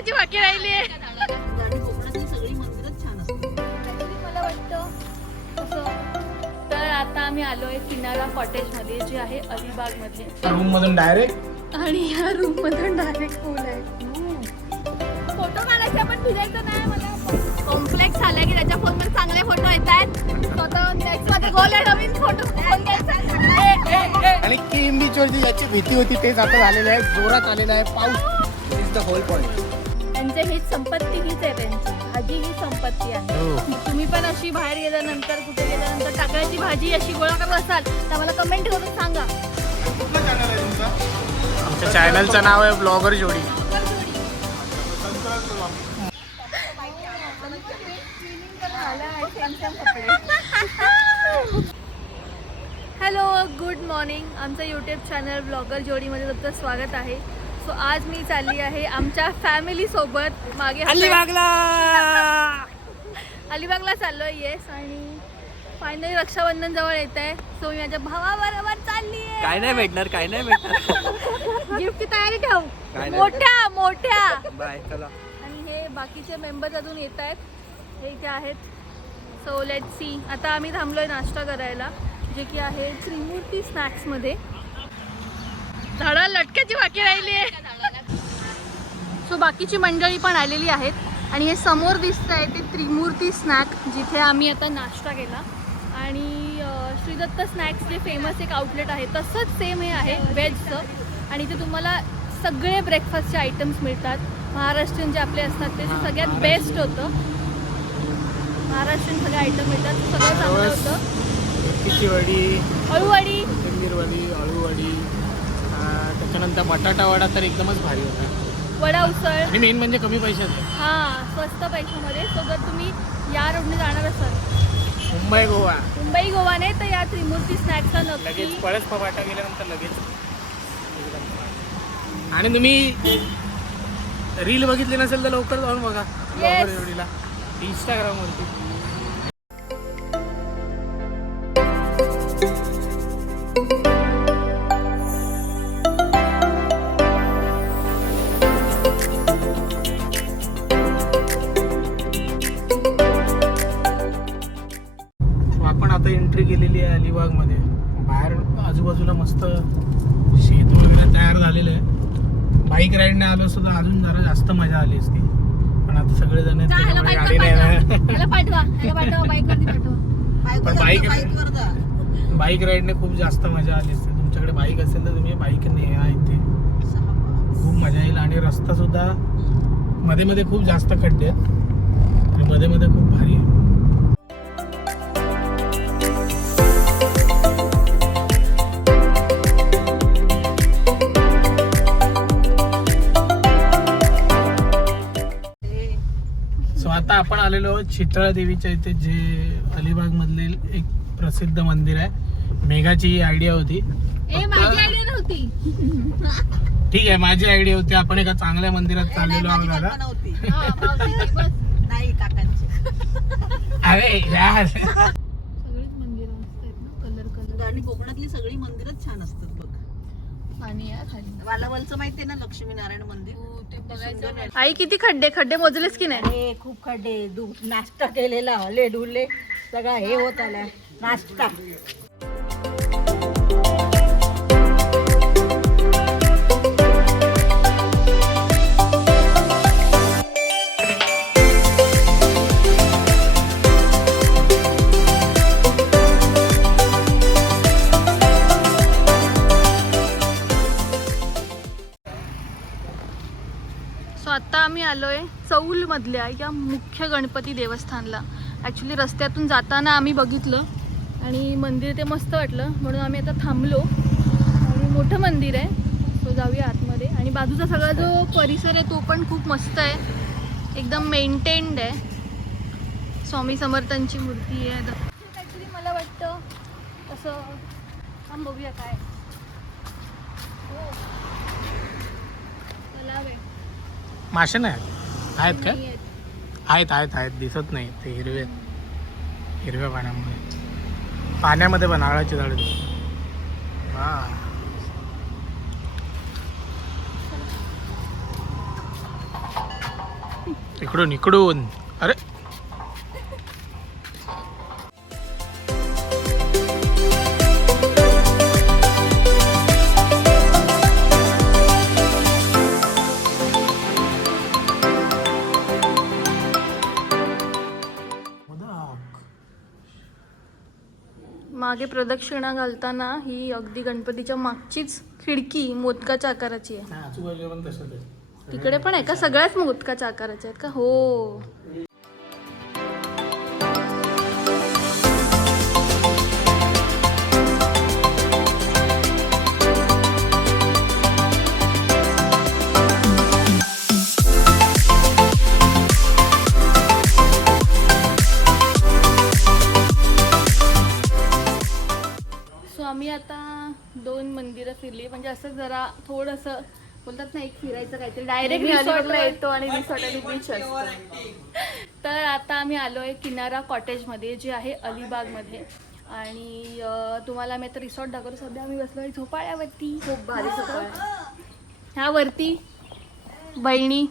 लटकाची बाकी राहिली आहे. कोकणातली सगळी मंदिरच छान असतात मला वाटतं तसं. तर आता आम्ही आलोय किनारा कॉटेज मध्ये जे आहे अलिबाग मध्ये. रूम मधून डायरेक्ट आणि या रूम मधून डायरेक्ट पूल आहे. फोटो काढायचे पण तुझ्याचं नाही. मला कॉम्प्लेक्स आलाय की त्याच्या फोन मध्ये चांगले फोटो येत आहेत. स्वतः नेक्स्ट मध्ये गोल आहे नवीन फोटो फोन घ्यायचा. आणि किम बीच वरती ज्याची भीती होती तेच आता झालेलं आहे. जोरात आलेला आहे पाऊस. Is the whole point. त्यांचे हीच संपत्ती हीच आहे. त्यांची भाजी ही संपत्ती आहे. तुम्ही पण अशी बाहेर गेल्यानंतर कुठे गेल्यानंतर टाकळ्याची भाजी अशी गोळा करत असाल तर मला कमेंट करून सांगा. कुठलं चॅनल आहे तुमचं? आमच्या चॅनलचं नाव आहे ब्लॉगर जोडी. Hello good morning. आमचं यूट्यूब चॅनल ब्लॉगर जोडीमध्ये तुमचं स्वागत आहे. सो आज मी चालली आहे आमच्या फॅमिली सोबत मागे अलिबागला चाललो आहे. येस. आणि फायनली रक्षाबंधन जवळ येत आहे. सो मी माझ्या भावाबरोबर चालली आहे. काय नाही भेटणार, काय नाही भेटणार. गिफ्टची तयारी ठेव नाही. मोठ्या मोठ्या. बाय, चला. आणि हे बाकीचे मेंबर्स अजून येत आहेत. हे इथे आहेत. So let see. आता आम्ही थांबलोय नाश्ता करायला जे की आहे त्रिमूर्ती स्नॅक्समध्ये. झाडा लटकाची बाकी राहिली आहे. सो बाकीची मंडळी पण आलेली आहेत. आणि हे समोर दिसत आहे ते त्रिमूर्ती स्नॅक जिथे आम्ही आता नाश्ता केला. आणि श्रीदत्त स्नॅक्स जे फेमस एक आउटलेट आहे तसंच सेम हे आहे व्हेजचं. आणि इथे तुम्हाला सगळे ब्रेकफास्टचे आयटम्स मिळतात. महाराष्ट्रीयन जे आपले असतात ते सगळ्यात बेस्ट होतं. महाराष्ट्रीयन सगळे आयटम मिळतात. सगळं चांगलं होतं. मेथीची वडी, अळूवडी, कोथिंबीर वडी, अळूवडी, त्याच्यानंतर बटाटा वडा तर एकदमच भारी होता. वडा उसळ. आणि मेन म्हणजे कमी पैशात आहे. हां स्वस्त पैशामध्ये. सो जर तुम्ही या रोडने जाणार असाल मुंबई गोवा गोवाने तर या त्रिमूर्ती स्नॅक्सला नक्की. लगेच पळस फपाटा गेल्यानंतर लगेच. आणि तुम्ही रील बघितली नसेल तर लवकर जाऊन बघा ब्लॉगर जोडीला इंस्टाग्रामवरती. आपण आता एंट्री केलेली आहे अलिबागमध्ये. बाहेर आजूबाजूला मस्त शेत वगैरे तयार झालेलं आहे. बाईक राईडने आलो सुद्धा अजून जरा जास्त मजा आली असती. पण आता सगळेजण गाडी नाही. बाईक राईडने खूप जास्त मजा आली असते. तुमच्याकडे बाईक असेल तर तुम्ही बाईकने या इथे. खूप मजा येईल. आणि रस्ता सुद्धा मध्ये मध्ये खूप जास्त खड्डे आहेत आणि मध्ये मध्ये खूप भारी आहे. आता आपण आलेलो आहोत चितळा देवीच्या इथे जे अलिबाग मधले एक प्रसिद्ध मंदिर आहे. मेघाची आयडिया होती. माझी आयडिया नव्हती. ठीक आहे माझी आयडिया होती. आपण एका चांगल्या मंदिरात चाललेलो आहोत दादा. नाही काकांची. अरे यार सगळीच मंदिरं मस्त आहेत ना. कलर आणि कोकणातली सगळी मंदिरच छान असतात बघ. पाणी आहे खाली. वालावलचं माहितीये ना लक्ष्मीनारायण मंदिर. आई किती खड्डे मोजलेस की नाही? अरे खूप खड्डे. नाश्ता केलेला हले डुले सगळा हे होत आला नाश्ता. आता आम्ही आलोय चौल मधल्या या मुख्य गणपती देवस्थानला. ॲक्च्युली रस्त्यातून जाताना आम्ही बघितलं आणि मंदिर ते मस्त वाटलं म्हणून आम्ही आता थांबलो. आणि मोठं मंदिर आहे. सो जाऊया आतमध्ये. आणि बाजूचा सगळा जो परिसर आहे तो पण खूप मस्त आहे. एकदम मेंटेन्ड आहे. स्वामी समर्थांची मूर्ती आहे. ॲक्च्युली मला वाटतं असं थांब बघूया काय. हो तलाव आहे. मासे नाही आहेत का? आहेत आहेत आहेत दिसत नाही ते हिरव्या पाण्यामध्ये पण नारळाची झाडं. हां इकडून इकडून. अरे मागे प्रदक्षिणा घालताना ही अगदी गणपतीच्या मागचीच खिडकी मोदकाच्या आकाराची आहे. आजूबाजूला पण तसंच आहे. तिकडे पण आहे का? सगळ्याच मोदकाच्या आकाराच्या आहेत का? हो. सो आम्ही आता 2 मंदिरं फिरली, म्हणजे असं जरा थोडंसं बोलतात ना, एक फिरायचं काहीतरी. डायरेक्ट रिसॉर्टला येतो आणि रिसॉर्ट आणि बीच असतो. तर आता आम्ही आलो आहे किनारा कॉटेजमध्ये, जे आहे अलिबागमध्ये. आणि तुम्हाला मी आता रिसॉर्ट दाखवतो. सध्या आम्ही बसलो आहे झोपाळ्यावरती. खूप भारी झोपाळ्या. ह्यावरती बहिणी.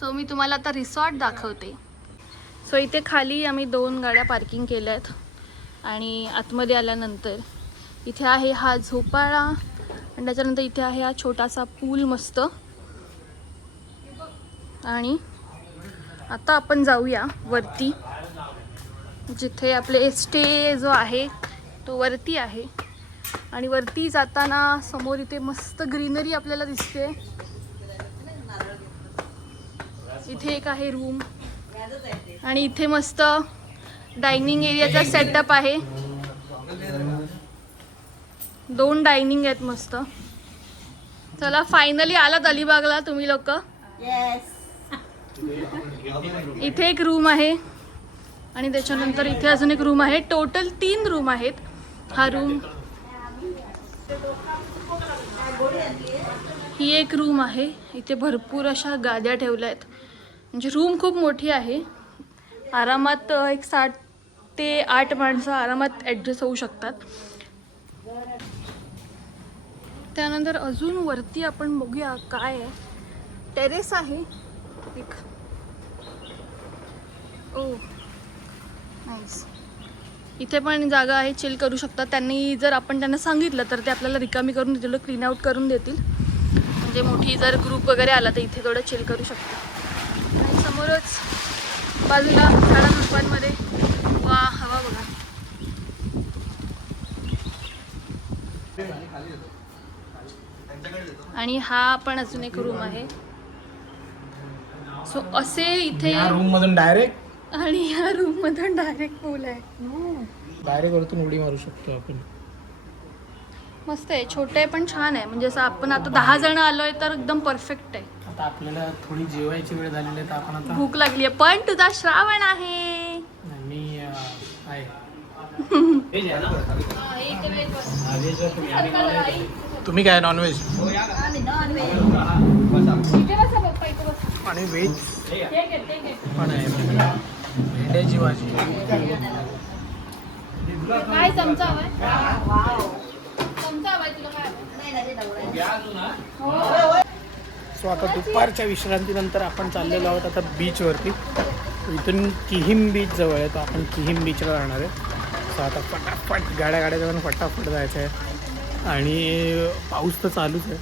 सो मी तुम्हाला आता रिसॉर्ट दाखवते. सो इथे खाली आम्ही 2 गाड्या पार्किंग केल्या आहेत. आणि आतमध्ये आल्यानंतर इथे आहे हा झोपाळा, आणि त्याच्यानंतर इथे आहे हा छोटासा पूल मस्त. आणि आता आपण जाऊया वरती, जिथे आपले स्टे जो आहे तो वरती आहे. आणि वरती जाताना समोर इथे मस्त ग्रीनरी आपल्याला दिसते. इथे एक आहे रूम, आणि इथे मस्त डायनिंग एरियाचा सेटअप आहे. 2 डायनिंग आहेत मस्त. चला फायनली आलात अलिबागला तुम्ही लोक. इथे एक रूम आहे, आणि त्याच्यानंतर इथे अजून एक रूम आहे. टोटल 3 रूम आहेत. हा रूम, ही एक रूम आहे. इथे भरपूर अशा गाद्या ठेवल्या आहेत, म्हणजे रूम खूप मोठी आहे. आरामात एक 7 ते 8 माणसं आरामात ॲडजस्ट होऊ शकतात. त्यानंतर अजून वरती आपण बघूया काय आहे. टेरेस आहे एक. ओ नाईस. इथे पण जागा आहे, चिल करू शकतात. त्यांनी जर आपण त्यांना सांगितलं तर ते आपल्याला रिकामी करून देतील, क्लीन आउट करून देतील. म्हणजे मोठी जर ग्रुप वगैरे आला तर इथे थोडं चिल करू शकतो. आणि समोरच बाजूला झाडांमध्ये वा हवा बघा. आणि हा पण अजून एक रूम आहे. सो असे इथे रूम मधून डायरेक्ट, आणि ह्या रूम मधून डायरेक्ट पूल आहे. डायरेक्ट वरतून उडी मारू शकतो आपण. मस्त आहे, छोटं आहे पण छान आहे. म्हणजे असं आपण आता 10 जण आलोय तर एकदम परफेक्ट आहे. आता आपल्याला थोडी जेवायची वेळ झालेली आहे, तर आपण आता भूक लागली आहे, पण तुझा श्रावण आहे. मी आहे. तुम्ही काय नॉनव्हेज आणि व्हेज पण आहे. भेंड्याची भाजी. काय चमचा हवाय? चमचा हवाय तुला? काय सो आता दुपारच्या विश्रांतीनंतर आपण चाललेलो आहोत आता बीचवरती. इथून किहीम बीच जवळ आहे, तर आपण किहीम बीचला जाणार आहे. सो आता फटाफट गाड्या जाऊन फटाफट जायचं आहे. आणि पाऊस तर चालूच आहे.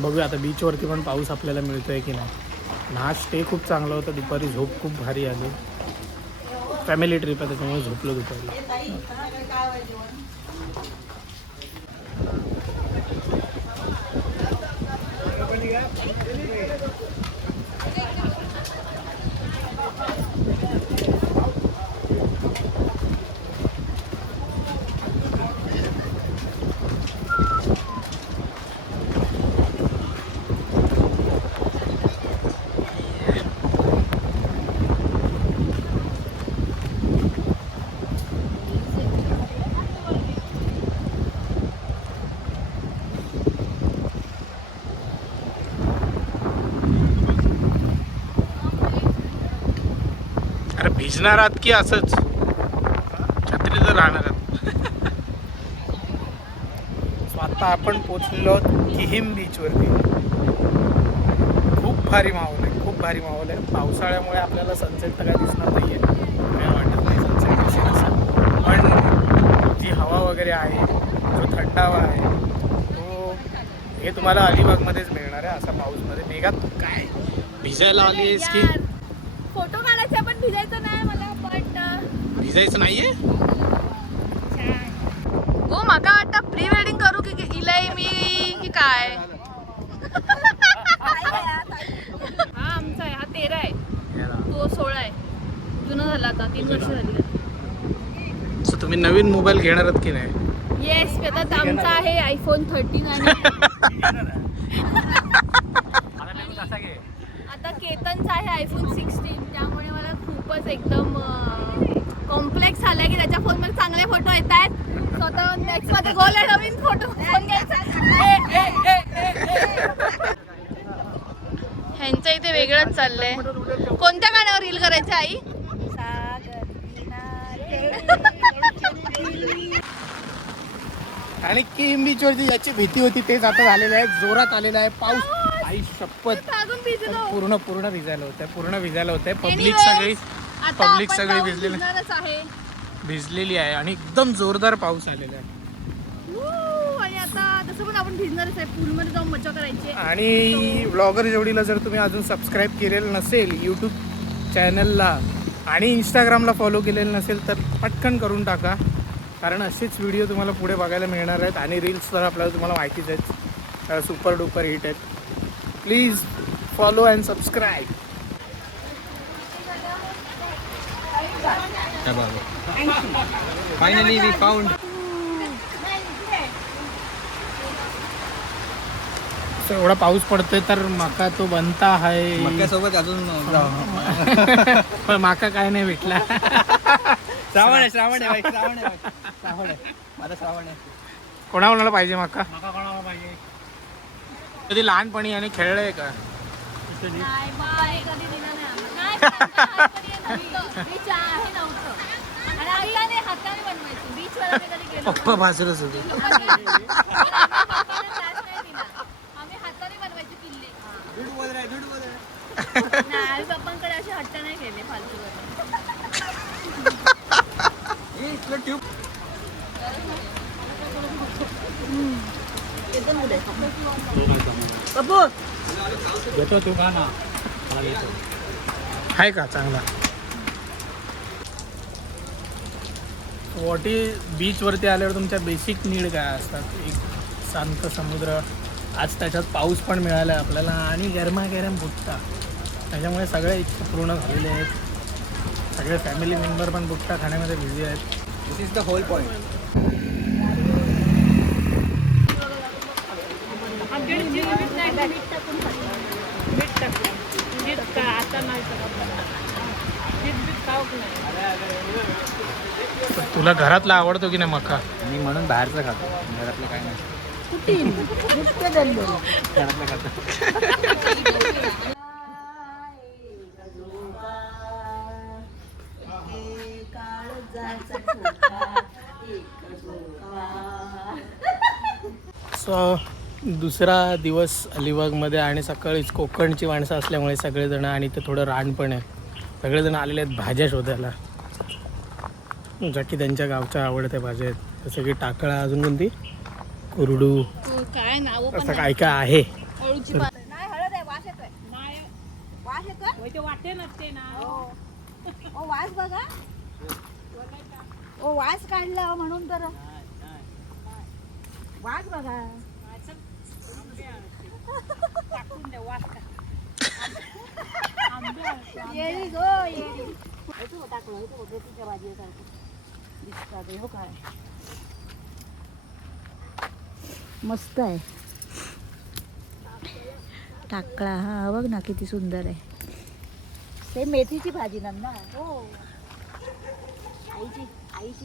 बघूया आता बीचवरती पण पाऊस आपल्याला मिळतो आहे की नाही. हा स्टे खूप चांगला होता. दुपारी झोप खूप भारी आली. फॅमिली ट्रिप आहे, त्याच्यामुळे झोपलो दुपारी. भिजणार आहात की असंच छत्री तर राहणार आहात. आता आपण पोचलेलो आहोत किहिम बीचवरती. खूप भारी माहोल आहे, खूप भारी माहोल आहे. पावसाळ्यामुळे आपल्याला सनसेट तर काय दिसणार नाही आहे, काय वाटत नाही सनसेट दिसेल असं. पण जी हवा वगैरे आहे, जो थंडावा आहे, तो हे तुम्हाला अलिबागमध्येच मिळणार आहे. असा पाऊसमध्ये मेघात काय भिजायला आली आहेस की? फोटो काढायचा पण भिजायचं नाही मला, पण भिजायचं नाहीये. हो माका वाटतं प्री वेडिंग करू की इलय मी की काय. हा आमचा आहे, हा 13 आहे, तो 16 आहे. जुना झाला आता 3 वर्ष झाली. सो तुम्ही नवीन मोबाईल घेणार आहात की नाही? येस, आता आमचा आहे आयफोन 13 आणि आता केतनचा आहे आयफोन 16. त्यामुळे मला खूपच एकदम कॉम्प्लेक्स आलाय की त्याच्या फोनमध्ये चांगले फोटो येत आहेत. स्वतः नेक्स्ट मध्ये गोल आहे नवीन फोटो फोन घ्यायचा. ह्यांचं इथे वेगळंच चाललंय. कोणत्या गाण्यावर रील करायचे आई? आणि किहिम बीचवरती याची भीती होती तेच आता झालेलं आहे. जोरात आलेला आहे पाऊस. आई शपथ अजून भिजलो. पूर्ण भिजायला होतंय. पब्लिक Anyway, सगळी भिजलेली आहे. भिजलेली आहे आणि एकदम जोरदार पाऊस आलेला आहे. आणि आता तसं पण आपण भिजणारच आहे. पूलमध्ये जाऊन मजा करायची. आणि व्लॉगर जोडीला जर तुम्ही अजून सबस्क्राईब केलेलं नसेल यूट्यूब चॅनलला आणि इंस्टाग्रामला फॉलो केलेलं नसेल तर पटकन करून टाका, कारण असेच व्हिडिओ तुम्हाला पुढे बघायला मिळणार आहेत. आणि रील्स तर आपल्याला तुम्हाला माहितीच आहेत, सुपर डुपर हिट आहेत. Please follow and subscribe. Finally we found. एवढा पाऊस पडतोय तर माका तो बनता आहे. मक्यासोबत अजून पण माका काय नाही भेटला. श्रावण आहे माझा श्रावण आहे. कोणाला पाहिजे माका? कधी लहानपणी आणि खेळलंय का? नाही बाय, कधी दिला नाही आम्हाला. बीच आहे नव्हतं. आणि हाताने बनवायचं. बीचवर कधी गेलो पप्पा बाजूलाच होते. आम्ही हाताने बनवायचे किल्ले. नाही, आई पप्पांकडे असे हट्ट नाही केले फालतू. आहे का चांगला? बीचवरती आल्यावर तुमच्या बेसिक नीड काय असतात? एक शांत समुद्र, आज त्याच्यात पाऊस पण मिळाला आहे आपल्याला आणि गरमागरम बुट्टा. त्याच्यामुळे सगळ्या इच्छा पूर्ण झालेल्या आहेत. सगळे फॅमिली मेंबर पण बुट्टा खाण्यामध्ये बिझी आहेत. दिस इज द होल पॉइंट. तुला घरातला आवडतो की नाही मका? मी म्हणून बाहेरचं खातो, घरातलं काय नाही. घरातलं खातो. सो दुसरा दिवस अलिबागमध्ये आणि सकाळीच कोकणची माणसं असल्यामुळे सगळेजण, आणि ते थोडं रान पण आहे, सगळेजण आलेले आहेत भाज्या शोधायला, ज्या की त्यांच्या गावच्या आवडत्या भाज्या आहेत. जसं की टाकळा, अजून कोणती कुरडू, काय नाव असं काय काय आहे. अळूची पानं. नाही हळद आहे, वास येतोय. नाही वास येतोय. वाटे नसते ना. ओ वास बघा. ओ वास काढला म्हणून तर वास बघा. येळी गो येळी. टाकलं तिच्या भाजीसारखं दिसतात. हो काय मस्त आहे टाकळा. हा बघ ना किती सुंदर आहे. ते मेथीची भाजी ना. हो आईची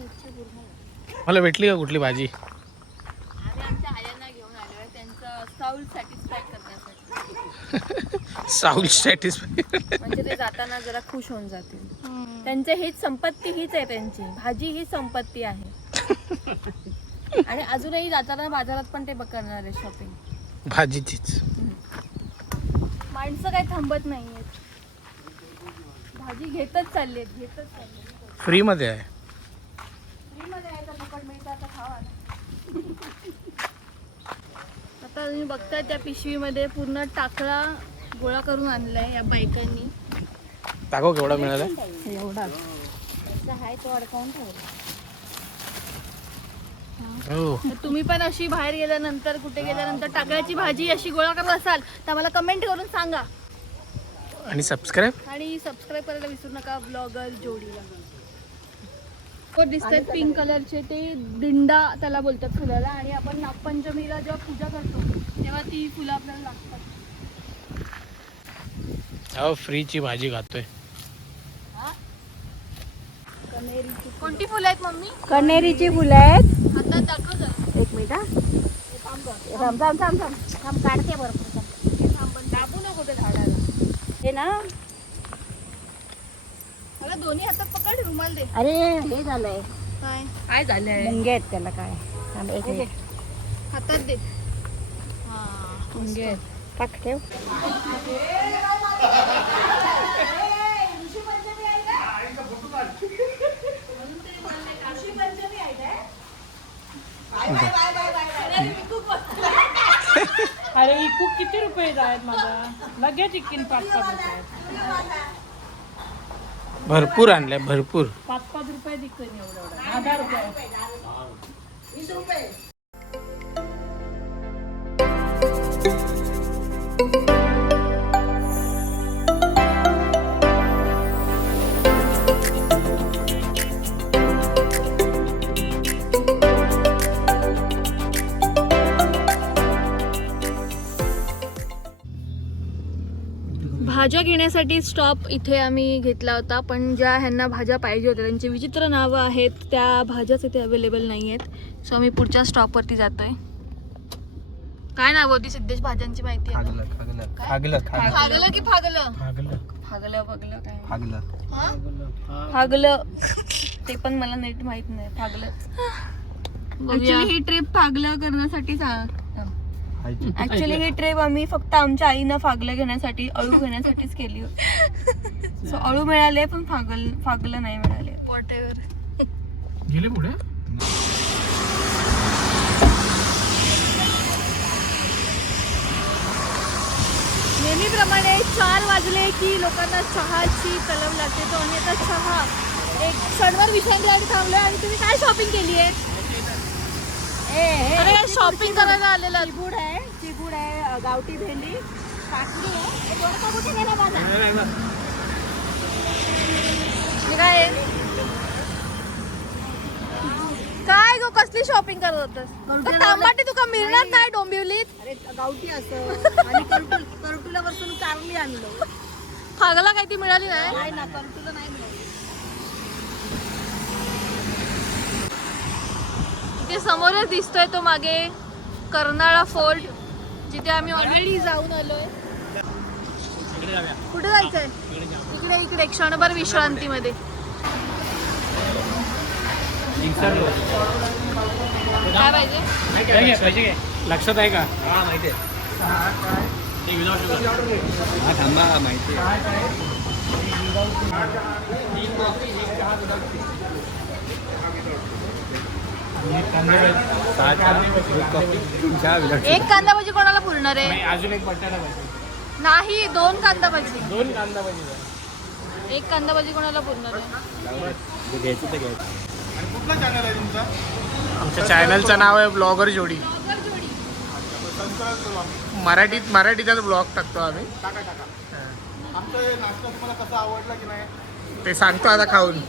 इच्छा पूर्ण आहे. मला भेटली का कुठली भाजी? आम्ही आमच्या आयांना घेऊन आलोय त्यांचं साऊल सॅटिस्फाय करण्यासाठी. साऊल सॅटिस्फाय म्हणजे ते जाताना जरा खुश होऊन जातील. त्यांचे हीच संपत्ती, हीच आहे त्यांची भाजी, ही संपत्ती आहे. आणि अजूनही जाताना बाजारात पण ते करणार आहे शॉपिंग. भाजीचीच. माणसं काही थांबत नाहीयेत, भाजी घेतच चाललेत. फ्री मध्ये आहे. फ्रीमध्ये आहे तर फुकट मिळतं, आता खावा ना. आता तुम्ही बघताय त्या पिशवीमध्ये पूर्ण टाकळा गोळा करून आणलाय या बायकांनी. दाखव केवढा मिळाला. एवढा आहे तो अडकावून ठेवला. हो. तर तुम्ही पण अशी बाहेर गेल्यानंतर कुठे गेल्यानंतर टाकळ्याची भाजी अशी गोळा करत असाल तर मला कमेंट करून सांगा. आणि सबस्क्राईब करायला विसरू नका ब्लॉगर जोडीला. तो दिसतात पिंक कलरचे ते दिंडा त्याला बोलतात फुलाला. आणि आपण नागपंचमीला जेव्हा पूजा करतो तेव्हा ती फुलं आपल्याला लागतात. हो फ्रीची भाजी खातोय. कोणती फुलं आहेत मम्मी? कण्हेरीची फुलं आहेत. आता दाखव जरा. एक मिनिट हा. थांब काढते बरोबर. दाबू नको ते झाडाला. हे ना मला दोन्ही हातात पकड, रुमाल दे. अरे हे झालंय काय झालंय? मुंगे आहेत त्याला काय. थांब एक मिनिट. हातात दे. मुंगे टाक ठेव. अरे इकू किती रुपये आहेत माझा? लगेच इकीन 5-5 रुपये. भरपूर आणलाय, भरपूर. 5-5 रुपये इकीन एवढं 10 रुपये. भाज्या घेण्यासाठी स्टॉप इथे आम्ही घेतला होता, पण ज्या ह्यांना भाज्या पाहिजे होत्या त्यांची विचित्र नावं आहेत, त्या भाज्याच इथे अवेलेबल नाही आहेत. सो आम्ही पुढच्या स्टॉपवरती जातोय. काय नाव होती सिद्धेश भाज्यांची माहिती आहे? फागलं की फागलं? फागलं बगलं काय फागलं ते पण मला नीट माहित नाही. फागलं ऍक्च्युली ही ट्रिप फागलं करण्यासाठी ऍक्च्युली ही ट्रिप आम्ही फक्त आमच्या आईनं फागलं घेण्यासाठी, अळू घेण्यासाठीच केली होती. सो अळू मिळाले पण फागलं नाही मिळाले. What ever. गेले पुढे. नेहमीप्रमाणे 4 वाजले की लोकांना चहाची तलब लागते. तो आम्ही आता चहा एक क्षणभर विश्रांतीसाठी थांबलोय. आणि तुम्ही काय शॉपिंग केली आहे? शॉपिंग करायला आलेला. चिगुड आहे, गावठी भेंडी, काकडी आहे. एक वडा कुठे गेला माझा? काय गो कसली शॉपिंग करत होतस? टमाटे तुका मिळणार नाही डोंबिवलीत. अरे गावठी असं आणि करटुला बसून कारली आणलं. फागला काही ती मिळाली नाही. नाही ना, करटुला नाही मिळाली. इथे समोरच दिसतोय तो मागे कर्नाळा फोर्ट, जिथे आम्ही ऑलरेडी जाऊन आलोय. कुठे जायचंय? इकडे क्षणभर विश्रांतीमध्ये. काय पाहिजे? लक्षात आहे का? हा माहिती आहे. हा थांबा माहिती आहे. एक कांदा भाजी कोणाला पुरणार आहे? अजून एक बटाटा भाजी. नाही, 2 कांदा भाजी. 2 कांदा भाजी. एक कांदा भाजी कोणाला पुरणार आहे? घ्यायचं तर घ्यायचं. आणि कुठला चॅनल आहे तुमचा? आमच्या चॅनलचं नाव आहे ब्लॉगर जोडी. मराठीचाच ब्लॉग टाकतो आम्ही. आमचा नाश्ता तुम्हाला कसा आवडला की नाही ते सांगतो आता खाऊन.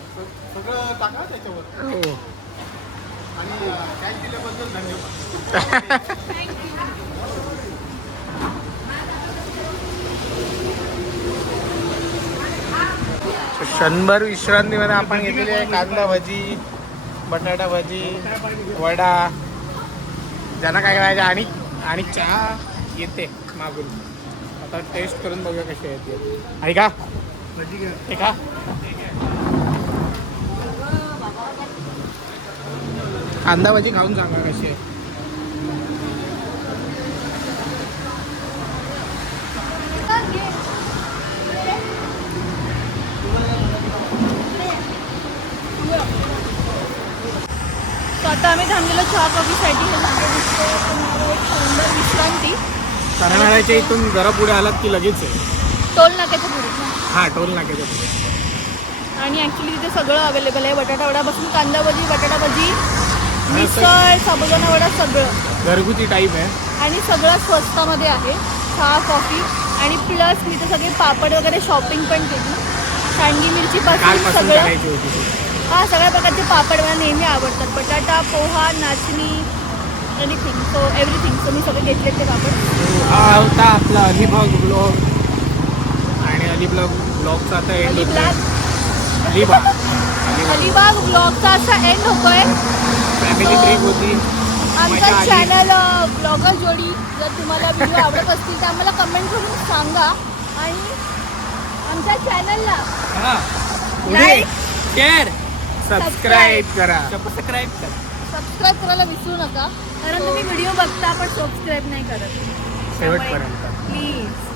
सगळं टाका त्याच्यावर. हो. आणि कॅश दिल्याबद्दल धन्यवाद. क्षणभर विश्रांतीमध्ये आपण घेतलेली आहे कांदा भाजी, बटाटा भाजी, वडा, ज्यांना काय करायचं. आणि चहा येते मागून. आता टेस्ट करून बघूया कशी येते. आहे का? ठीक आहे. कांदा भाजी खाऊन सांगा कशी आहे. तर आता आम्ही थांबलेलो चहा कॉफीसाठी. हे मागे दिसतंय तुम्हाला एक सुंदर विश्रांती. करणाळ्याच्या इथून जरा पुढे आलात की लगेच आहे. टोल नाक्याच्या पुढे. हा टोल नाक्याच्या पुढे. आणि ॲक्च्युली तिथे सगळं अवेलेबल आहे. बटाटा वडापासून कांदा भजी, बटाटा भजी, मिसळ, साबुदाणा वडा सगळं घरगुती टाईप आहे. आणि सगळं स्वस्तामध्ये आहे. चहा कॉफी आणि प्लस मी तर सगळे पापड वगैरे शॉपिंग पण केली. सांडगी मिरचीपासून कालपासून सगळं. करायची होती ती. हा सगळ्या प्रकारचे पापड मला नेहमी आवडतात. बटाटा, पोहा, नाचणी, एनिथिंग. So everything. सो मी सगळे घेतले ते पापड. हा होता आपला अलिबाग ब्लॉग. आणि अलिबाग ब्लॉगचा आता एंड होतोय. अलिबाग अलिबाग ब्लॉगचा असा एंड होतोय. फॅमिली ट्रिप होती. आमचा मजा आली. चॅनल ब्लॉगर जोडी जर तुम्हाला व्हिडिओ आवडत असतील तर आम्हाला कमेंट करून सांगा. आणि आमच्या चॅनलला हा. लाईक, शेअर सबस्क्राईब करा. सबस्क्राईब कर. सबस्क्राईब करायला विसरू नका. कारण तुम्ही व्हिडिओ बघता पण सबस्क्राईब नाही करत. शेवटपर्यंत. प्लीज.